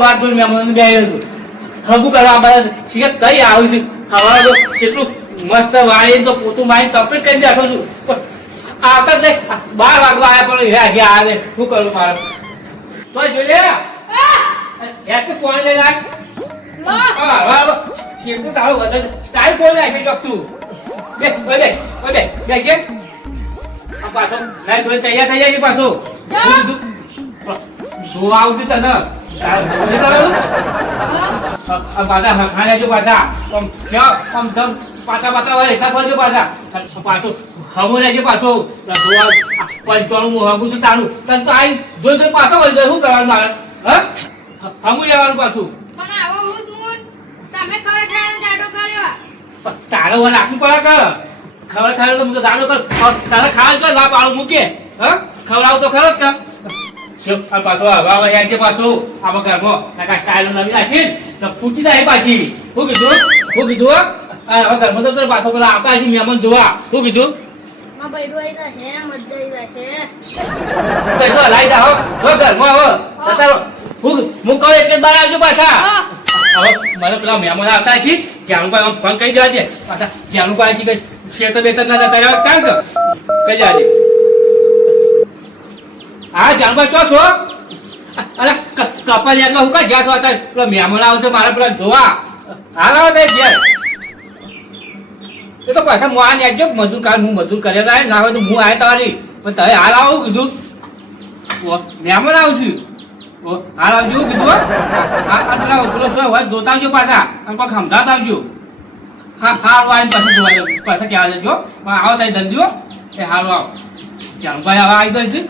વાત જોઈને મહેમાનને બેહી છું હગું કરવા બધા શીખે કઈ આવું છું ખાવા તો કેટલું મસ્ત વાળી તો પોતું મારી કમ્પ્લીટ કરી બેઠો છું આવતા જ 12 વાગવા આવ્યા પણ હજી આવે શું કરું મારે તો જોઈ લે એક પોઈન્ટ લઈ રાખ કેટલું તારું વધે સ્ટાઇલ બોલ રાખી શકતું બે કે પાછો નહીં થોડી તૈયાર થઈ જાય પાછો જોવા આવશે તને પાછા ખાને જો પાછા પાછા હોય એટલા ફરજો પાછા પાછો હમું રહેજો પાછો પંચાણું હમું છું તારું તને તો આવી જોઈ પાછો વળી જાય શું કરવાનું મારે હા હમું લેવાનું પાછું તારો વાર રાખવું પડે કર ખબર તો હું જાણો કર તારે ખાવા તો વા પાડું મૂકે હા ખવડાવ તો ખરો જ પાછો હવે યાદ છે પાછું આમાં ઘરમાં નાકા સ્ટાઇલ નવી નાખી તો પૂછી જાય પાછી શું કીધું હવે ઘરમાં તો પાછો પેલા આવતા છે મહેમાન જોવા શું કીધું લાઈ દા ઘરમાં હું કહું એટલે બહાર આવજો પાછા હવે મને પેલા મહેમાન આવતા છે જ્યાંનું ફોન કરી દેવા દે પાછા જ્યાંનું પાસે ખેતર બેતર ના જતા રહેવા કામ કર કઈ જાય હા જાનભાઈ ચો છો અરે કપાલ એટલે હું કા જ્યાં છો અત્યારે પેલા મહેમાન આવશે મારા પેલા જોવા હાલો દે ઘેર એ તો પાછા હું આ નેજો મજૂર કામ હું મજૂર કર્યા ના હોય તો હું આવ્યા તમારી પણ તમે હાલ આવું કીધું મહેમાન આવશું હાલ આવજો કીધું હા પેલા પેલો શું હોય જોતા આવજો પાછા અને કોઈ સમજાતા આવજો હા હારું આવીને પાછું જોવા પાછા ક્યાં જજો આવો ત્યાં જલ્દી એ હારું આવો જાનભાઈ હવે આવી ગઈ છે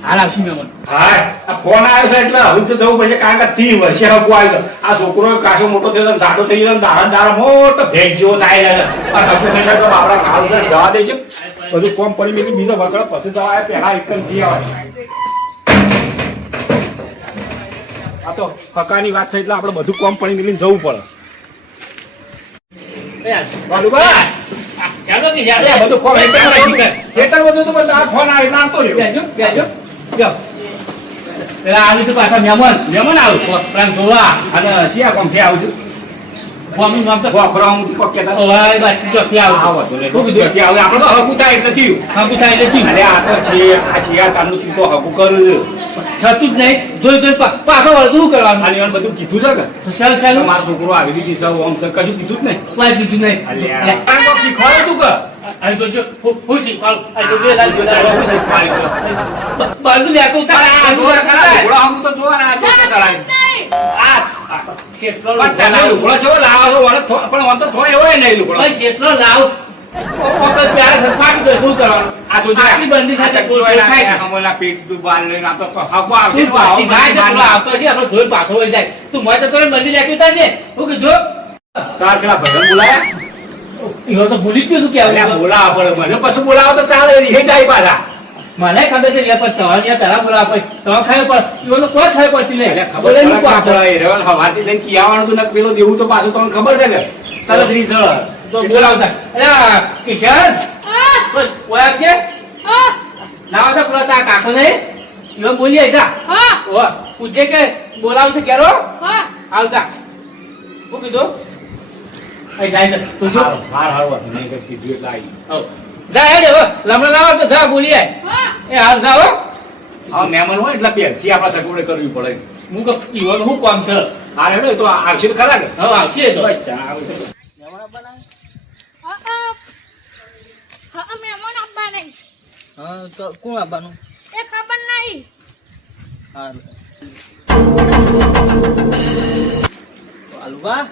હાલ આવશે મહેમાન હા આ ફોન આવ્યો છે એટલે હવે તો જવું પડશે કારણ કે 30 વર્ષે હકુ આવ્યો આ છોકરો કાશો મોટો થયો જાડો થઈ ગયો દાડા મોટો ભેગ જેવો થાય છે આ હકુ થઈ જાય તો આપણા કાળ જવા દેજો બધું કોમ પડી મેલી બીજો વગર પછી જવા આવે પહેલા એક જ જી આવે આ તો હકાની વાત છે એટલે આપણે બધું કોમ પડી મેલીને જવું પડે બરોબર બધું કોમ ખેતર બધું તો બધા ફોન આવે નાખતો રહ્યો બેજો પેલા આવી છે પાછા મહેમાન પ્રાણ જોવા અને શિયા કોમ થી આવશું મમ્મી નામ તો ખોખરા હું કોક કેતા ઓય બાકી જો થી આવો શું કીધું થી આવે આપણે તો હકુ થાય એટલે થયું હકુ થાય એટલે થયું અરે આ તો છે આ શિયા તાનું તું તો હકુ કરું થતું જ નહીં જોઈ પાછો વળતું કરવાનું અને એને બધું કીધું છે કે ચાલ મારો છોકરો આવી દીધી સૌ આમ છે કશું કીધું જ નહીં કોઈ કીધું નહીં આ કોક શીખવાડે તું કે અરે તો જો હું શીખવાડું આ જો લાલ હું શીખવાડી બધું લેતો તારા આ જોરા કરા ઘોડા હમ તો જોવાના આ તો કરાય આ શેટલો લુગડો છો લાવો છો વળત પણ વંતો થોય હોય નહીં લુગડો શેટલો લાવ ઓકે પ્યાર ફાટી દો શું કરવાનું આ જો આખી બંદી સાથે કોઈ ખાય કમોલા પેટ તું બાલ લઈને આ તો હકુ આવશે તું પાટી ગાય તો પેલો આવતો છે આપણો જોઈ પાછો વળી જાય તું મને તો તોય બંદી લેખ્યું તા ને હું કીધું તાર પેલા ભજન બોલાયા ઈહો તો ભૂલી ગયો શું કે અરે બોલાવા પડે મને પછી બોલાવો તો ચાલે રહી જાય પાછા મને ખબર છે પણ તમારે તારા બોલાવા પડે તમે ખાય પણ ઈહો તો કોઈ ખાય પડતી નહીં ખબર નહીં પડે રેવલ હવાથી જઈને કિયાવાનું તું ને પેલો દેવું તો પાછું તમને ખબર છે કે તરત રી ચડ તો બોલાવતા અરે કિશન ઓયા કે લાવો તો પેલો તારા કાકો નહીં ઈહો બોલીએ જા ઓ પૂછે કે બોલાવશે કેરો આવતા શું કીધું જાય છે તું જો હાર નહીં કે કીધું એટલે આવી જા હેડે હો લમણા લાવો તો જા બોલીએ એ હાલ જાઓ હા મહેમાન હોય એટલે પહેલથી આપણા સગવડે કરવી પડે હું કહું ઈવન હું કોમ છે હાર હેડો તો આવશે ખરા કે હવે આવશે તો બસ ચાલ મહેમાન આપવા નહીં હા તો કોણ આવવાનું એ ખબર નહીં હાલુબા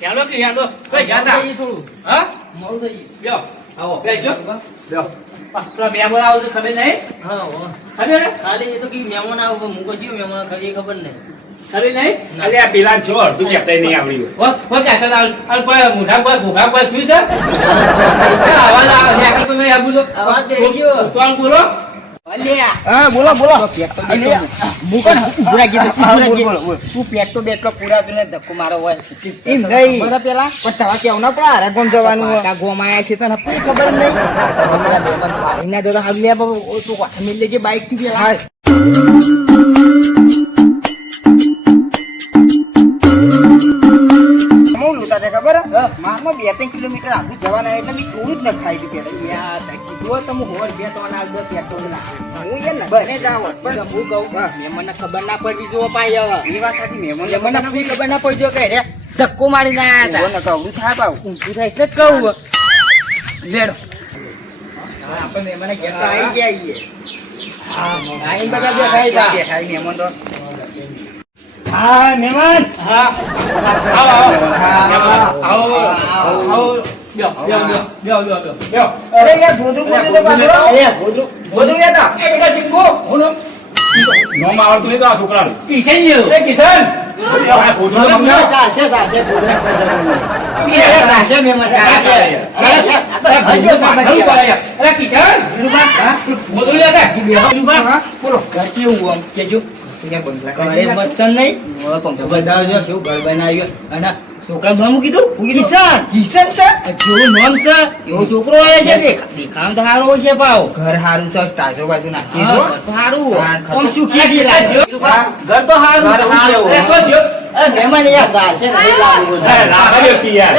ચાલો કે યાદો કઈ જાતા થોડું હા મોડું થઈ ગયું આવો બેજો લ્યો પેલા મહેમાન આવું તો ખબર નહીં હા ખબર ખાલી એ તો કે મહેમાન આવું પણ મૂકો જીવ મહેમાન ખાલી ખબર નહીં ખબર નહીં અલે આ પેલા છો અડધું કહેતા નહીં આવડી હોય ઓ કહેતા આ કોઈ મોઢા કોઈ ભૂખા કોઈ થયું છે આવાજ આવે કોઈ નહીં આપું તો અવાજ દે ગયો કોણ બોલો અલ્યા હા બોલો બોલો પેટ તો અલ્યા, હું કોણ ઉભરા ગયો હા, બોલ, બોલ, બોલ. તું પેટ તો બેટલો પૂરા તું ધક્કો મારો હોય એમ નહીં. બરાબર પેલા પણ તમારે કેવું ના પડે હારે કોણ જવાનું હોય? પાકા ગોમાયા છે તને કોઈ ખબર નહીં હમણાં બેમન પાડીને જો હાલ લે બાબુ ઓ તું વાહ મિલ લેજે બાઈક થી પેલા હા. હું લૂંટા છે ખબર હે? હા. મારમાં 2-3 કિલોમીટર આગળ જવાના એટલે મેં થોડું જ ન ખાઈ દીધું પેલા. યાર કીધું તમે હોર બે તો ના દો પેટ તો ના હું યાર લગને જાવ પણ હું કહું હા. મને ખબર ના પડી જો પાય હવે એ વાત સાચી મહેમાન મને કોઈ ખબર ના પડી જો કે રે ધક્કો મારીને આયા હતા કવડું થાય પાવ. ઊંચું થાય એટલે જ કહું લેડો હા, આપણે મહેમાને ઘેર તો આવી ગયા છીએ. આઈને બધા બેઠા હતા. બેઠા છીએ મહેમાન તો. હા મહેમાન હા આવો હા. આવો આવો બ્યો બ્યો બ્યો બ્યો બ્યો બ્યો બ્યો અરે યાર ગોદરું ગોદરું તો પાછળ. અરે ગોદરું ગોદરું યાર તા. એ બેટા ચિંકો હું નોમ આવડતું નહીં તો આ છોકરાનું કિશન જેવું એ કિશન આ ભૂતનો તો સમજાવો. ચાલશે ચાલશે ગોદરા એ ચાલશે મહેમાન ચાલશે અરે કિશન હા? બોલું લેતા હા, બોલો. કેવું આમ કેજો ઘરે મસ્ત નહીં બધા જો કેવું ઘર બનાવ્યું અને છોકરા નામ કીધું કિશન કિશન છે? જેવું નામ છે એવો છોકરો હોય છે દેખામ તો સારો હોય છે પાવ ઘર હારું છે, સ્ટાજો બાજુ નાખી હા, દો. ઘર તો સારું હા, આમ સુખી છે લાગે. હા. ઘર તો સારું ઘર છે, સારું. કેવું? એ કોઈ અરે મહેમાન યાર ચાલશે નહીં લાવવું એ લાગે વ્યક્તિ યાર.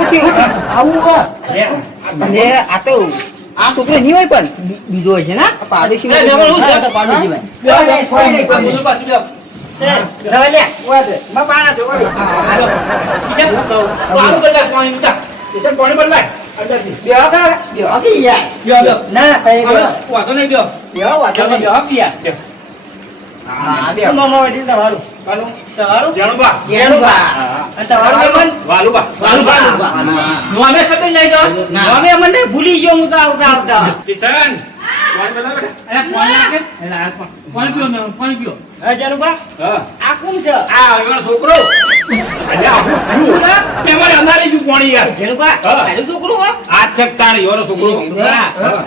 ઉઠી, ઉઠી. આવું હો. અને આ તો આ છોકરો નહીં હોય પણ બીજો હોય છે ને આ પાડોશી એ મહેમાન હું છે? હા? પાડોશી ભાઈ. કોઈ નહીં, કોઈ નહીં, કોઈ નહીં. બોલું પાછું લ્યો રવા લે, ઉભા થા. માં પાણા દે, ઉભા થા. હાલો કિશન આવું બધા પાણી મૂકા કિશન પાણી બદલાય અંદરથી. બેહો કા? બેહો કે યાર? બ્યો બ્યો ના, કઈ હવે બેહો. વાંધો નહીં બ્યો બેહો, વાંધો ચાલો નહીં. બ્યો પિયા હા, બે. શું મામા વડીલ તમારું? તમારું? જાણુબા. જેણુબા. અને તમારું મહેમાન? વાલુબા. વાલુબા. નોમે સતે લઈ જાઓ અમે મને ભૂલી ગયો હું તો આવતા આવતા કિશન પાણી બદલાય બેટા. અરે પાણી નાખે અરે આ પાણી પીઓ મેં પાણી પીઓ હા જેણુબા હા. આ કોણ છે આ એવાનો છોકરો અલ્યા આખું થયું. મેં મારે અંધારે જ પાણી યાર. જેણુબા હા. તારું છોકરું હો આજ શકતા નહીં એવાનો છોકરો.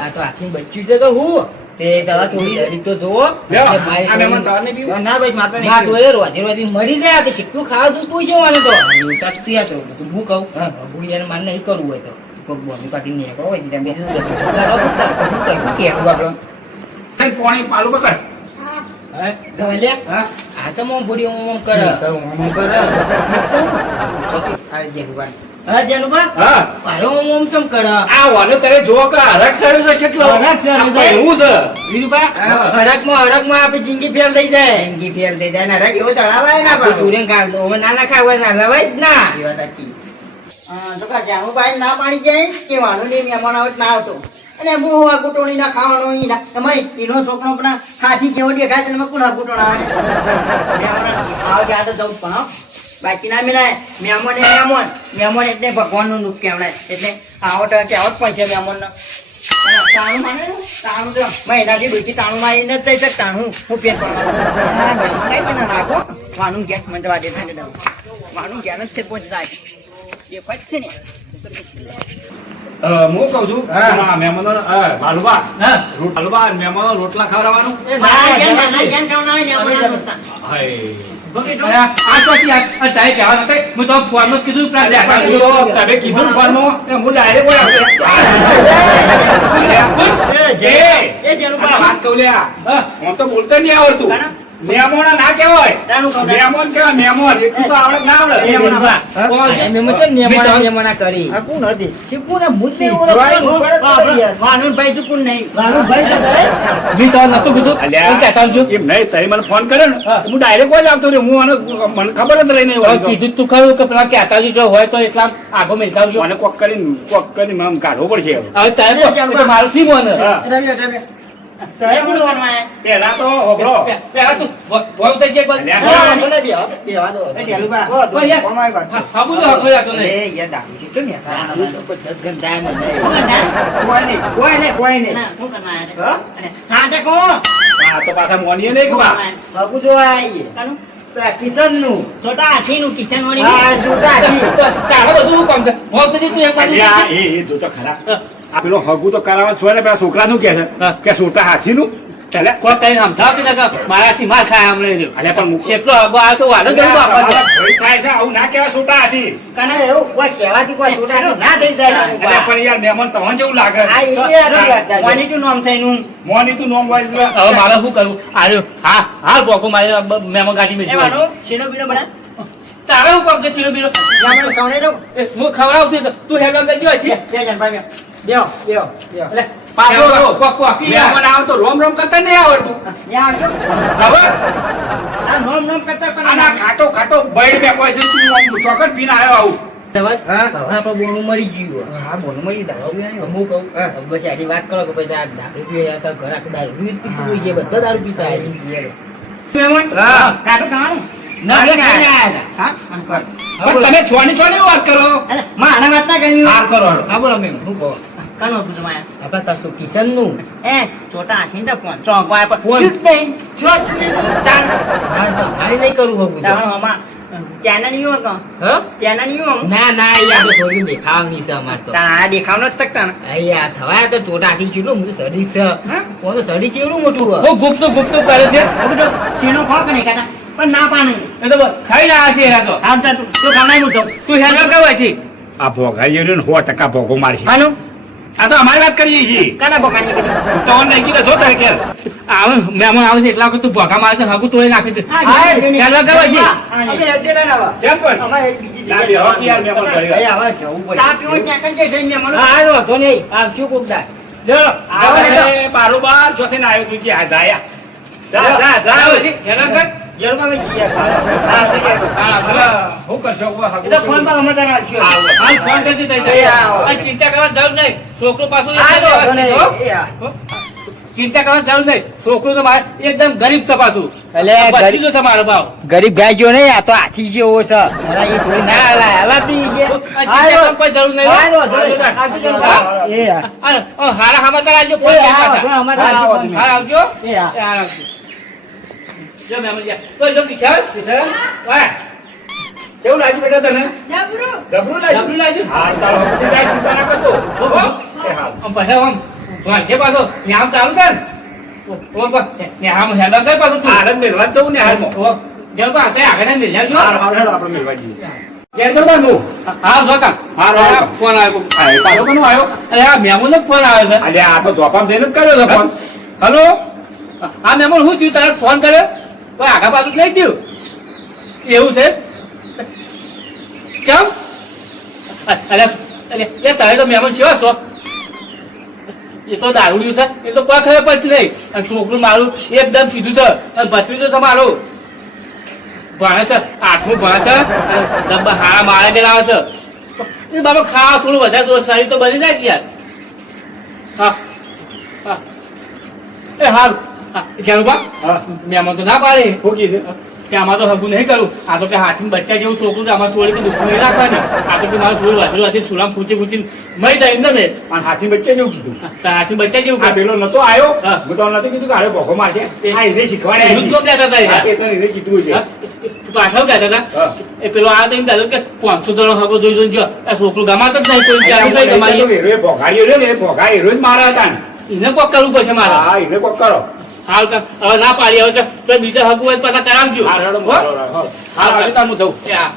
આ તો આખી બચ્ચું છે તો હું તે દવા થોડી શરીર તો જોવો લ્યો, કે મારી આ મહેમાન તાર નહીં પીવું? ના ભાઈ માતા ના નહીં જોયે રોધી રોધી મરી જાય કે કેટલું ખાવા દૂધ પૂછવાનું તો લૂંટા જ થયા તો તો હું કહું હા. હું એને માન નહીં કરવું હોય તો કોક બોની કાઢી નીકળો હોય ત્યાં બે કરો તો હું કહેવું આપણો તઈ પાણી પાલું પકડ. હે ધવલે હા આ તો મોં ભૂડી ઓમ કરે કરું હું કરે આ જેણુબા હા જેણુબા હા. પાડો ઓમ ચમ કરે આ વાલો તારે જોવો કે હરખ સડ્યું છે કેટલો. હરખ સડ્યું છે. આ એવું છે. વીરુબા હા. હરકમાં આપણી જિંદગી ફેલ થઈ જાય જિંદગી ફેલ થઈ જાય ને રગ એવો ચડાવાય ના આપણે પાછો સૂર્યકાંત હવે નાના ખાવા ના લવાય જ ના એ વાત સાચી. તો કા જાનુભાઈ ના પાડી જાય કે વાનું નહીં મહેમાન આવત ના આવતો અને હું આ કુટોણી ના ખાવાનો ઈ ના એમાંય એનો છોકરો પણ હાથી કેવો દેખાય છે ને એમાં કોના કુટોણા આવે આવ ત્યાં તો જવું જ પણ હો. બાકી ના મિલાય મહેમાન એ મહેમાન એટલે ભગવાનનું રૂપ કહેવાય એટલે આવો તો કહેવત પણ છે મહેમાનનો તાણું માને ને? તાણું તો મહિનાથી બીજી તાણું મારીને જ જઈ શકતા હું પેટ પડવાનું કઈ ના નાખો વાનું ગેસ મને તો વાટે થાય વાનું જ્ઞાન જ છે પહોંચ જાય એ ફટ છે ને હું કહું છું હા. આ મહેમાનો વાલુબા હા વાલુબા મહેમાનો રોટલા ખવડાવવાનું. હાય. અરે આ તો આ તારે કહેવા નથી હું તો ફોનમાં કીધું પ્રાણ અલ્યા, દેખાડું. પણ તમે કીધું ને ફોનમાં, એ હું direct બોલ્યો. આ વાત કહું લ્યા. હા. હું તો બોલતા નહીં આવડતું. મહેમાનો ના કહેવાય. મહેમાન કહેવાય, મહેમાન. એટલું તો આવડે ના આવડે. કરી આ કોણ હતી શીખવું ને ભૂત ને ભાઈ, ઉપર જ પડી યાર. વાનુભાઈ ચૂકું નહીં વાનુભાઈ મેં તો નતું કીધું અલ્યા, હું કહેતા છું એમ નહીં, તઈ મને ફોન કર્યો ને, હા. હું direct બોલ્યો આવતો રહ્યો. હું મને ખબર જ રહી નહીં હવે વળી તો. કીધું તું ખરું કે પેલા કહેતા જો હોય તો એટલા આગો મિલતા આવજો મને કોક કરીને આમ કાઢવો પડશે હવે. હવે તારે તો મારું થી મને હા. તારે બોલો વાનુભાઈ પહેલા તો હોભળો. પેલા તું બોલ થઈ જાય બસ. અલ્યા, હા, બોલે બેહો, બેહવા દો. એ ઢેલુબા, કોઈ યાર. કોમાય વાત. હા, હા, બોલો, હા, કોઈ વાંધો નહીં. અરે યાર દારૂ છે તો ને આ તો કોઈ સદગંધ થાય મને. કોઈ નહીં કોઈ નહીં, કોઈ નહીં. શું કરવા આવ્યા છે? હા, તે કોણ? આ તો પાછા મોનીએ નહીં કે બા. બાપુ જોવા આવીએ. પેલા કિશનનું. છોટા હાથીનું કિશન વળી. હા, છોટા હાથી. તારે બધું શું કામ છે? બોલ તો જી તું એક બાજુ. અલ્યા, એ જો તો ખરા. આ પેલો હગું તો કરાવવા છો ને પેલા છોકરાનું કે છે હા. કે સોટા હાથીનું ચાલે કોઈ કઈ સમજાવતી નથી મારાથી માર ખાય હમણાં રહ્યો અલ્યા પણ મૂકો. કેટલો હગો આવ્યો છે વાળો જોઈ બાપા છે. ભય થાય છે આવું ના કહેવાય સોટા હાથી કને એવું કોઈ કહેવાથી કોઈ છોટાનું ના થઈ જાય અલ્યા પણ યાર મહેમાન તમને જેવું લાગે આ એ ક્વોલિટી નામ છે એનું મોની તું નોમ હોય એટલે. હવે મારે શું કરવું આર્યો હા હાલ પોકો મારે મેમો ગાડી મેં એવાનું શીનો બીનો બના તારે હું કામ કે શીરો બીરો યામનો સવણે રો એ હું ખવડાવતી તો તું હેડો કરજો અહીંથી. બે જણ ભાઈ બેહો બેહો બેહો એટલે પાછો કોક કોકી મહેમાન આવે તો રોમ રોમ કરતા નહીં આવડતું યા આવજો હવે આ નોમ નોમ કરતા પણ આના ખાટો ખાટો બૈડ બેઠો છે તું આમ ચોકટ પીને આવ્યો આવું આપણે બોનું મરી ગયું હા બોલો મય દાવા બી આવ્યો હું કહું બસ આની વાત કરો કે પછી આ દારૂ પીએ આ તો ઘર આખું દારૂ પીતું હોય છે બધા દારૂ પીતા હોય છે. મેમન હા. કાટો ખાવાનું નહીં, નહીં. હા પણ તમે છોની છોની વાત કરો અરે માં આના વાત ના કરી હાર કરો હાલો. હા બોલો મેમ હું કહો કનો તું તમારે આપણે કશું કિશનનું એ છોટા આશી તો કોણ ચોક વાય પર કોણ? ચૂપ નહીં છોટ નહીં તાણ હા તો મારે નહીં કરવું બબુ તો. તાણ હમા ચેનલ યુ કો હા? ચેનલ યુ ના ના એ આપણે થોડું દેખાવાની છે અમારે તો તાણ આ દેખાવનો જ તક તાણ અહીંયા થવાય તો ચોટાથી ચીલું મોટું સડી છે હા? કોણ તો સડી ચેવડું મોટું હોય. હું ગુપ્તું ગુપ્તું કરે છે હવે તો સીનો ખો કે નહીં કાતા પણ ના પાનું એ તો ખાઈ રહ્યા છે એના તો આમ તા તું ખાનાઈ હું તો તું હેડો કહેવાય છે આ ભોગાઈ રહ્યો ને 100% ભોગો મારશે હાનું આ તો અમારી વાત કરીએ છીએ કાના બોકાની કીધું તો નહીં કીધું જો તારે ઘેર આવે મહેમાન આવે છે એટલા વખત તું ભોગા મારે છે હગું તોડી નાખી છે હા, હેડો કહેવાય છે અમે અડે ના આવા કેમ પણ અમારે એક બીજી ના, બે હોકી યાર મહેમાન ઘરે ગયા. હવે જવું પડે. ચા પીવો ત્યાં કઈ જઈ જઈને મને હા વાંધો નહીં આવશું કોક દાડ. લ્યો આ બારોબાર જોથે ને આવ્યો તું જે આ જાયા જા જા જા હેડો કર જરૂર અમે જીએ હા તો કે હા હવે શું કરશો હવે એ તો ફોન પર અમે તારે આવશું હાલ ફોન કરજે તઈ એ આવો. આ ચિંતા કરવા જરૂર નહીં છોકરો પાછું આ એકદમ તો વ્યવસ્થિત, હો. એ આ હો? ચિંતા કરવાની જરૂર નહીં છોકરો તો મારે એકદમ ગરીબ છે પાછું અલે, ગરીબ- બધું છે મારો ભાવ ગરીબ ગાય ગયો નહીં આ તો હાથી જેવો છે મારા એ છોડી ના હલાતી છે. આ ચિંતા કરવાની કોઈ જરૂર નહીં, હો. એ આ અને હારા સમાચાર આવજો ફોન એ કરી આવો, પાછા. જો અમારે હા, આવો આવજો. હાલ આવજો એ આ એ હાલ આવજો જો મહેમાન જા તો જો કિશન કિશન વાહ કેવું લાગ્યું બેટા તને જબરું. જબરું લાગ્યું જબરું લાગ્યું? હાર તારો હકથી જાય ચિંતા ના કરતો હો? એ હાલ. આમ પાછા આમ વાંચે પાછો ને આમ ચાલુ કર ને આમ હેડો કર પાછું તું આનંદ મેળવા જ જવું ને હાલમાં જેમ તો આખે આગળ મિલ હાર જાય હાર હેડો આપણે મેળવા જઈએ ઘેર જવું તાર હું હા જોતા હા, હા. ફોન આવ્યો આ એ પાછો કોનો આવ્યો અરે આ મહેમાન નો ફોન આવ્યો છે અલ્યા આ તો ચોપામાં જઈને જ કર્યો છે ફોન હલો હા મહેમાન શું થયું તારે ફોન કર્યો કોઈ આગા બાજુ નહીં થયું એવું છે ચમ અરે અરે એ તારે તો મહેમાન છે છો એ તો દારૂડિયું છે એ તો કોઈ ખબર પડતી નહીં અને છોકરું મારું એકદમ સીધું છે અને ભત્રીજો છે મારું ભણે છે 8મું ભણે છે અને ડબ્બા હારા મારે ગયેલા આવે છે એ બાબા ખાવા થોડું વધારે તો શરીર તો બની જાય કે યાર હા હા એ હારું હા જરૂર હા મહેમાન તો ના પાડે શું કીધું કે આમાં તો હગું નહીં કરું આ તો કે હાથીને બચ્ચા જેવું છોકરું છે આમાં છોડી દુઃખ નહીં રાખવાની આ તો કે મારું છોડું વાંચલું હતી સુલામ ખૂંચી ખૂંચી મરી જાય એમ ને અને હાથી બચ્ચે જેવું કીધું હાથી બચ્ચા જેવું આ પેલો નતો આવ્યો હા. હું તો નથી કીધું કે આરે ભોગો મારશે આ એને શીખવાડે એનું જ તો કહેતા હતા હા, એ તો એને કીધું છે પાછળ કહેતા હતા હા. એ પેલો આ તો એમ કહેતો કે 500 જણો હગો જોઈ જોઈને જો આ છોકરું ગમાતો જ નહીં કોઈ ચાલુ નહીં ગમાય હીરો એ ભોગાડ્યો રહ્યો ને એ ભોગા હીરો જ મારા હતા ને એને કોક કરવું પડશે મારે હા એને કોક કરો હાલ તો હવે ના પાડી હવે તો બીજા હગું હોય તો પાછા કરાવજો હાર હેડો હો? હાર હાર હાર હાર તાર હું જઉં એ હા